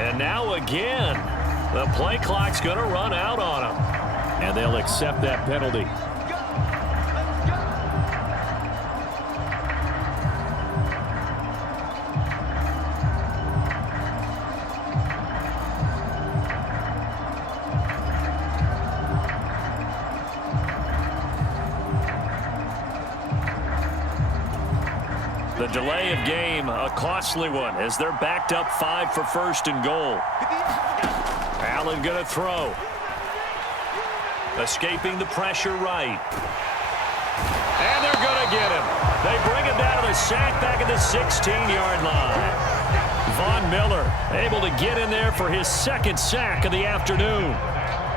And now again, the play clock's going to run out on them. And they'll accept that penalty. The delay of game, a costly one, as they're backed up 5 for first and goal. Allen going to throw. Escaping the pressure right. And they're going to get him. They bring him down to the sack back at the 16-yard line. Von Miller able to get in there for his second sack of the afternoon.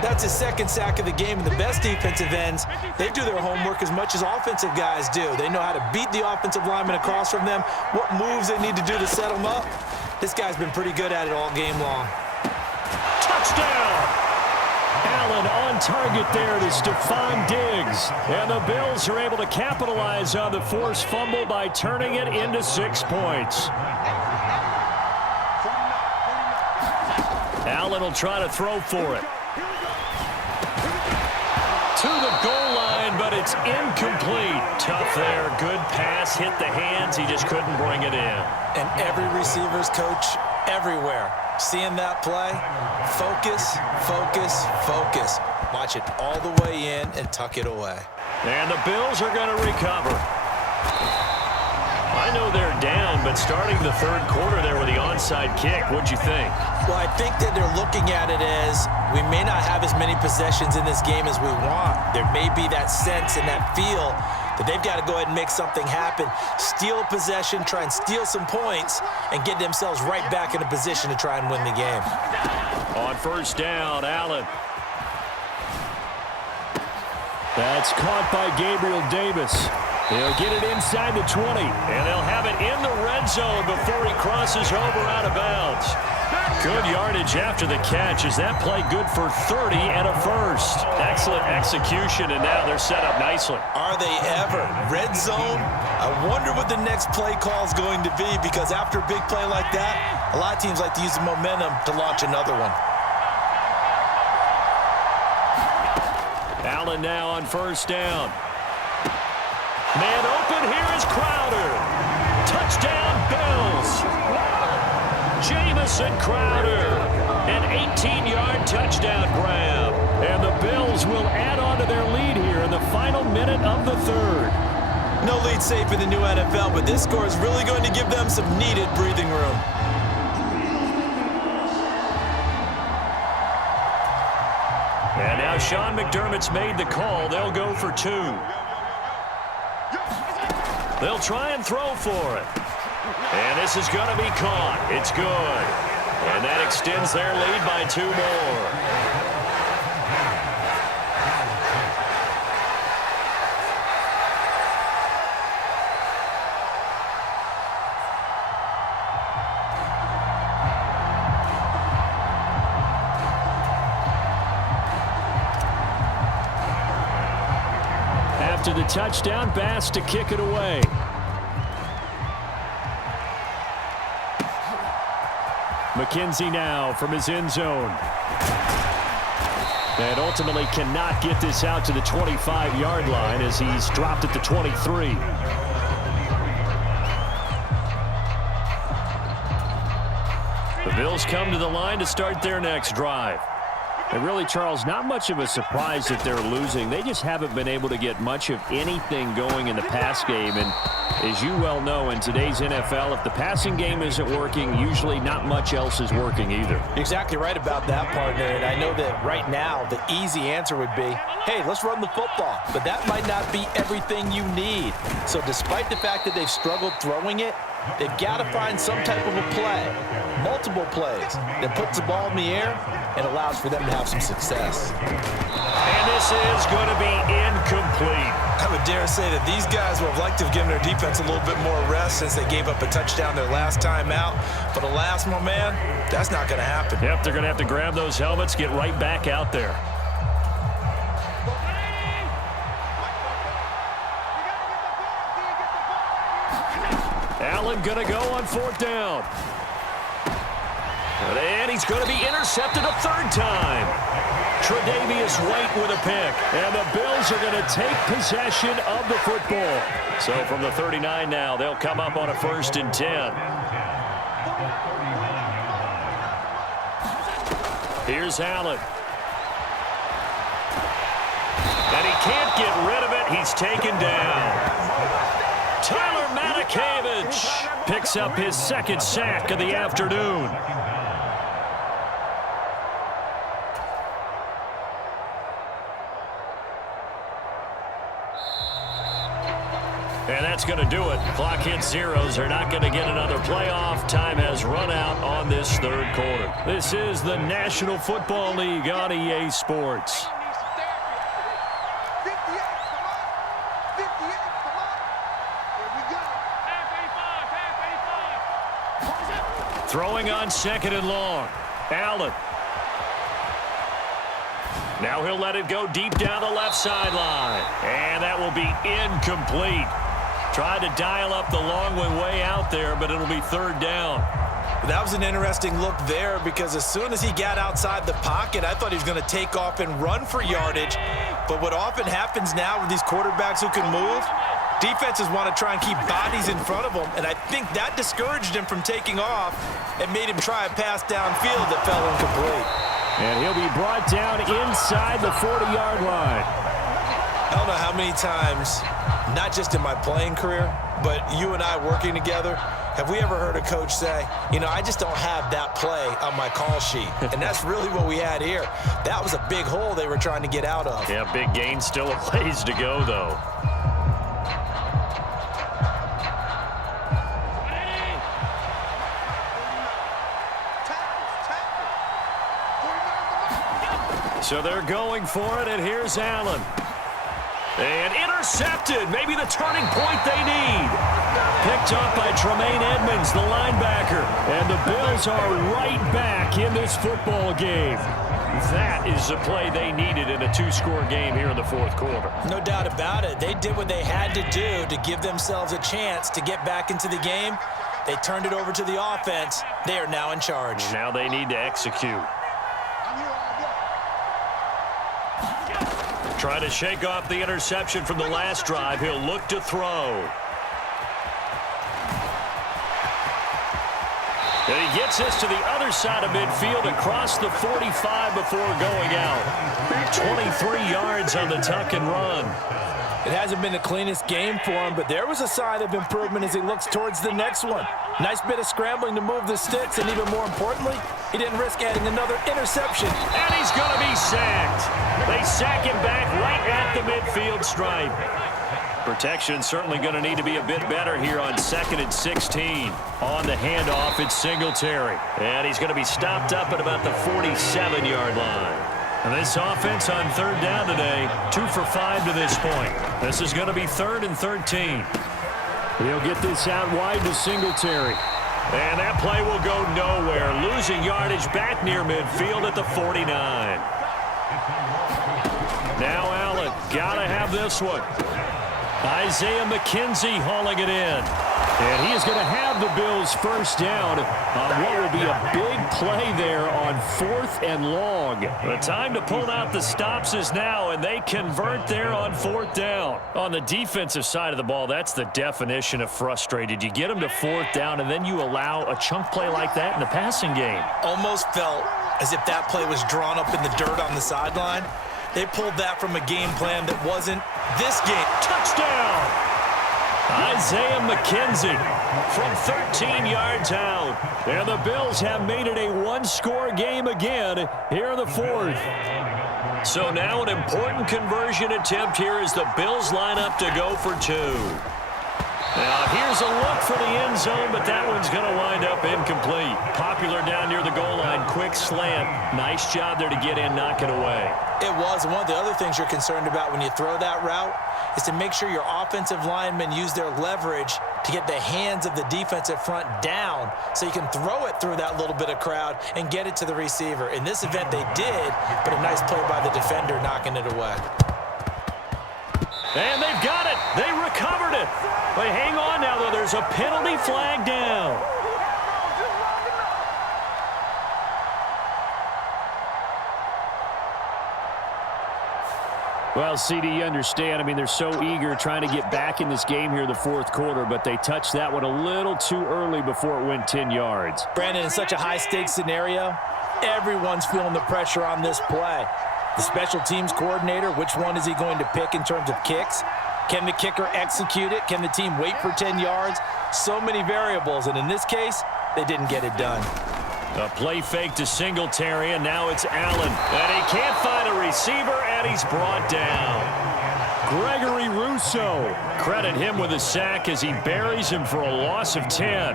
That's his second sack of the game, and the best defensive ends, they do their homework as much as offensive guys do. They know how to beat the offensive lineman across from them, what moves they need to do to set them up. This guy's been pretty good at it all game long. Touchdown! Allen on target there to Stephon Diggs. And the Bills are able to capitalize on the forced fumble by turning it into 6 points. Allen will try to throw for it. To the goal line, but it's incomplete. Tough there. Good pass. Hit the hands. He just couldn't bring it in. And every receiver's coach everywhere. Seeing that play, focus, focus, focus. Watch it all the way in and tuck it away. And the Bills are going to recover. I know they're down, but starting the third quarter there with the onside kick, what'd you think? Well, I think that they're looking at it as we may not have as many possessions in this game as we want. There may be that sense and that feel that they've got to go ahead and make something happen, steal a possession, try and steal some points, and get themselves right back in a position to try and win the game. On first down, Allen. That's caught by Gabriel Davis. He'll get it inside the 20, and they'll have it in the red zone before he crosses over out of bounds. Good yardage after the catch. Is that play good for 30 and a first? Excellent execution, and now they're set up nicely. Are they ever? Red zone? I wonder what the next play call is going to be, because after a big play like that, a lot of teams like to use the momentum to launch another one. Allen now on first down. Man open, here is Crowder. Touchdown, Bills. Jamison Crowder, an 18-yard touchdown grab. And the Bills will add on to their lead here in the final minute of the third. No lead safe in the new NFL, but this score is really going to give them some needed breathing room. And now Sean McDermott's made the call. They'll go for 2. They'll try and throw for it. And this is going to be caught. It's good. And that extends their lead by 2 more. After the touchdown, Bass to kick it away. McKenzie now from his end zone. And ultimately cannot get this out to the 25-yard line as he's dropped at the 23. The Bills come to the line to start their next drive. And really, Charles, not much of a surprise that they're losing. They just haven't been able to get much of anything going in the pass game. And as you well know, in today's NFL, if the passing game isn't working, usually not much else is working either. You're exactly right about that, partner. And I know that right now the easy answer would be, hey, let's run the football. But that might not be everything you need. So despite the fact that they've struggled throwing it, they've got to find some type of a play, multiple plays, that puts the ball in the air and allows for them to have some success. And this is going to be incomplete. I would dare say that these guys would have liked to have given their defense a little bit more rest since they gave up a touchdown their last time out. But alas, my man, that's not going to happen. Yep, they're going to have to grab those helmets, get right back out there. Allen going to go on fourth down. And he's going to be intercepted a third time. Tre'Davious White with a pick. And the Bills are going to take possession of the football. So from the 39 now, they'll come up on a 1st and 10. Here's Allen. And he can't get rid of it. He's taken down. Tyler Matakevich picks up his 2nd sack of the afternoon. And that's going to do it. Clock hits zeros. They're not going to get another playoff. Time has run out on this 3rd quarter. This is the National Football League on EA Sports. Throwing on 2nd and long. Allen. Now he'll let it go deep down the left sideline. And that will be incomplete. Tried to dial up the long way out there, but it'll be 3rd down. That was an interesting look there because as soon as he got outside the pocket, I thought he was going to take off and run for yardage. But what often happens now with these quarterbacks who can move, defenses want to try and keep bodies in front of them, and I think that discouraged him from taking off and made him try a pass downfield that fell incomplete. And he'll be brought down inside the 40-yard line. I don't know how many times, not just in my playing career, but you and I working together, have we ever heard a coach say, you know, I just don't have that play on my call sheet. And that's really what we had here. That was a big hole they were trying to get out of. Yeah, big gain, still a ways to go, though. So they're going for it, and here's Allen. And intercepted. Maybe the turning point they need. Picked up by Tremaine Edmonds, the linebacker. And the Bills are right back in this football game. That is the play they needed in a 2-score game here in the 4th quarter. No doubt about it. They did what they had to do to give themselves a chance to get back into the game. They turned it over to the offense. They are now in charge. Now they need to execute. Trying to shake off the interception from the last drive. He'll look to throw. And he gets this to the other side of midfield across the 45 before going out. 23 yards on the tuck and run. It hasn't been the cleanest game for him, but there was a sign of improvement as he looks towards the next one. Nice bit of scrambling to move the sticks, and even more importantly, he didn't risk adding another interception. And he's going to be sacked. They sack him back right at the midfield stripe. Protection certainly going to need to be a bit better here on 2nd and 16. On the handoff, it's Singletary. And he's going to be stopped up at about the 47-yard line. And this offense on 3rd down today, 2 for 5 to this point. This is going to be 3rd and 13. He'll get this out wide to Singletary. And that play will go nowhere. Losing yardage back near midfield at the 49. Now Allen, gotta have this one. Isaiah McKenzie hauling it in. And he is going to have the Bills 1st down on what will be a big play there on 4th and long. The time to pull out the stops is now, and they convert there on 4th down. On the defensive side of the ball, that's the definition of frustrated. You get them to 4th down, and then you allow a chunk play like that in the passing game. Almost felt as if that play was drawn up in the dirt on the sideline. They pulled that from a game plan that wasn't this game. Touchdown! Isaiah McKenzie from 13 yards out. And the Bills have made it a 1-score game again here in the 4th. So now an important conversion attempt here as the Bills line up to go for 2. Now here's a look for the end zone, but that one's going to wind up incomplete. Popular down near the goal line, quick slant. Nice job there to get in, knock it away. It was. One of the other things you're concerned about when you throw that route is to make sure your offensive linemen use their leverage to get the hands of the defensive front down so you can throw it through that little bit of crowd and get it to the receiver. In this event, they did, but a nice play by the defender knocking it away. And they've got it. They recovered it. But hang on now, though. There's a penalty flag down. Well, CD, you understand. I mean, they're so eager trying to get back in this game here in the fourth quarter, but they touched that one a little too early before it went 10 yards. Brandon, in such a high-stakes scenario, everyone's feeling the pressure on this play. The special teams coordinator, which one is he going to pick in terms of kicks? Can the kicker execute it? Can the team wait for 10 yards? So many variables, and in this case, they didn't get it done. A play fake to Singletary, and now it's Allen. And he can't find a receiver, and he's brought down. Gregory Rousseau. Credit him with a sack as he buries him for a loss of 10.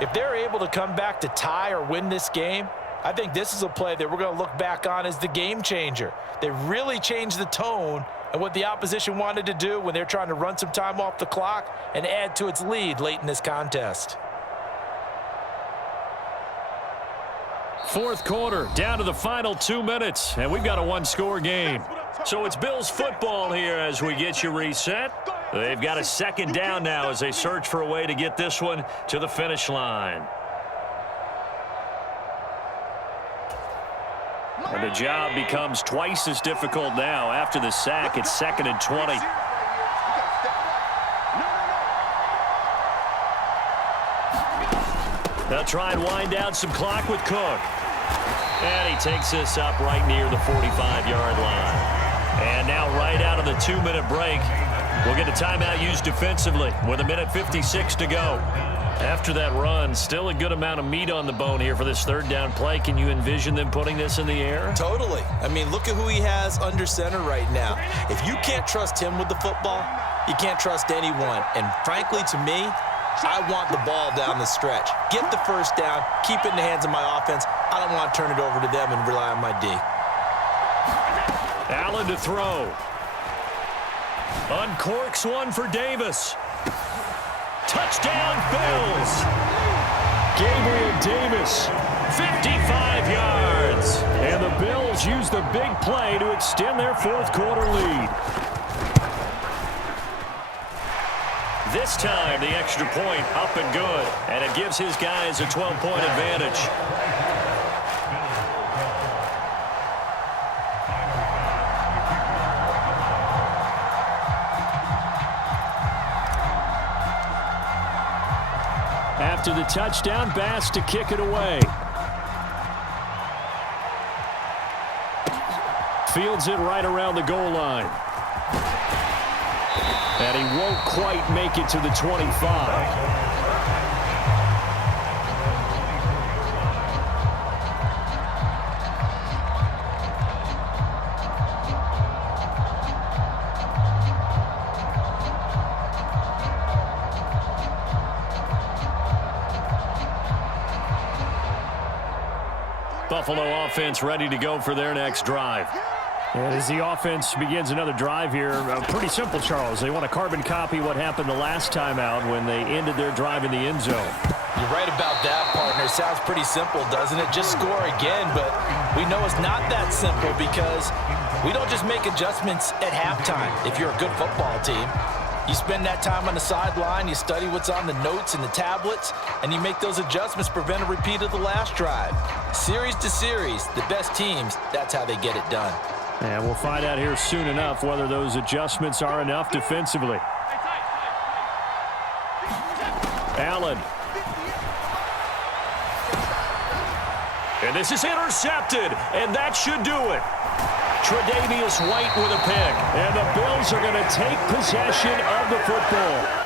If they're able to come back to tie or win this game, I think this is a play that we're going to look back on as the game changer. They really changed the tone and what the opposition wanted to do when they're trying to run some time off the clock and add to its lead late in this contest. Fourth quarter, down to the final 2 minutes, and we've got a one-score game. So it's Bills football here as we get you reset. They've got a second down now as they search for a way to get this one to the finish line. And the job becomes twice as difficult now. After the sack, it's 2nd and 20. They'll try and wind down some clock with Cook. And he takes this up right near the 45-yard line. And now right out of the 2-minute break, we'll get a timeout used defensively with 1:56 to go. After that run, still a good amount of meat on the bone here for this third down play. Can you envision them putting this in the air? Totally. I mean, look at who he has under center right now. If you can't trust him with the football, you can't trust anyone. And frankly, to me, I want the ball down the stretch. Get the first down, keep it in the hands of my offense. I don't want to turn it over to them and rely on my D. Allen to throw. Uncorks one for Davis. Touchdown, Bills. Gabriel Davis, 55 yards. And the Bills use the big play to extend their fourth quarter lead. This time, the extra point up and good, and it gives his guys a 12-point advantage. After the touchdown, Bass to kick it away. Fields it right around the goal line. And he won't quite make it to the 25. Buffalo offense ready to go for their next drive. And as the offense begins another drive here, pretty simple, Charles. They want to carbon copy what happened the last time out when they ended their drive in the end zone. You're right about that, partner. Sounds pretty simple, doesn't it? Just score again, but we know it's not that simple because we don't just make adjustments at halftime if you're a good football team. You spend that time on the sideline, you study what's on the notes and the tablets, and you make those adjustments to prevent a repeat of the last drive. Series to series, the best teams, that's how they get it done. And we'll find out here soon enough whether those adjustments are enough defensively. Allen. And this is intercepted, and that should do it. Tre'Davious White with a pick, and the Bills are going to take possession of the football.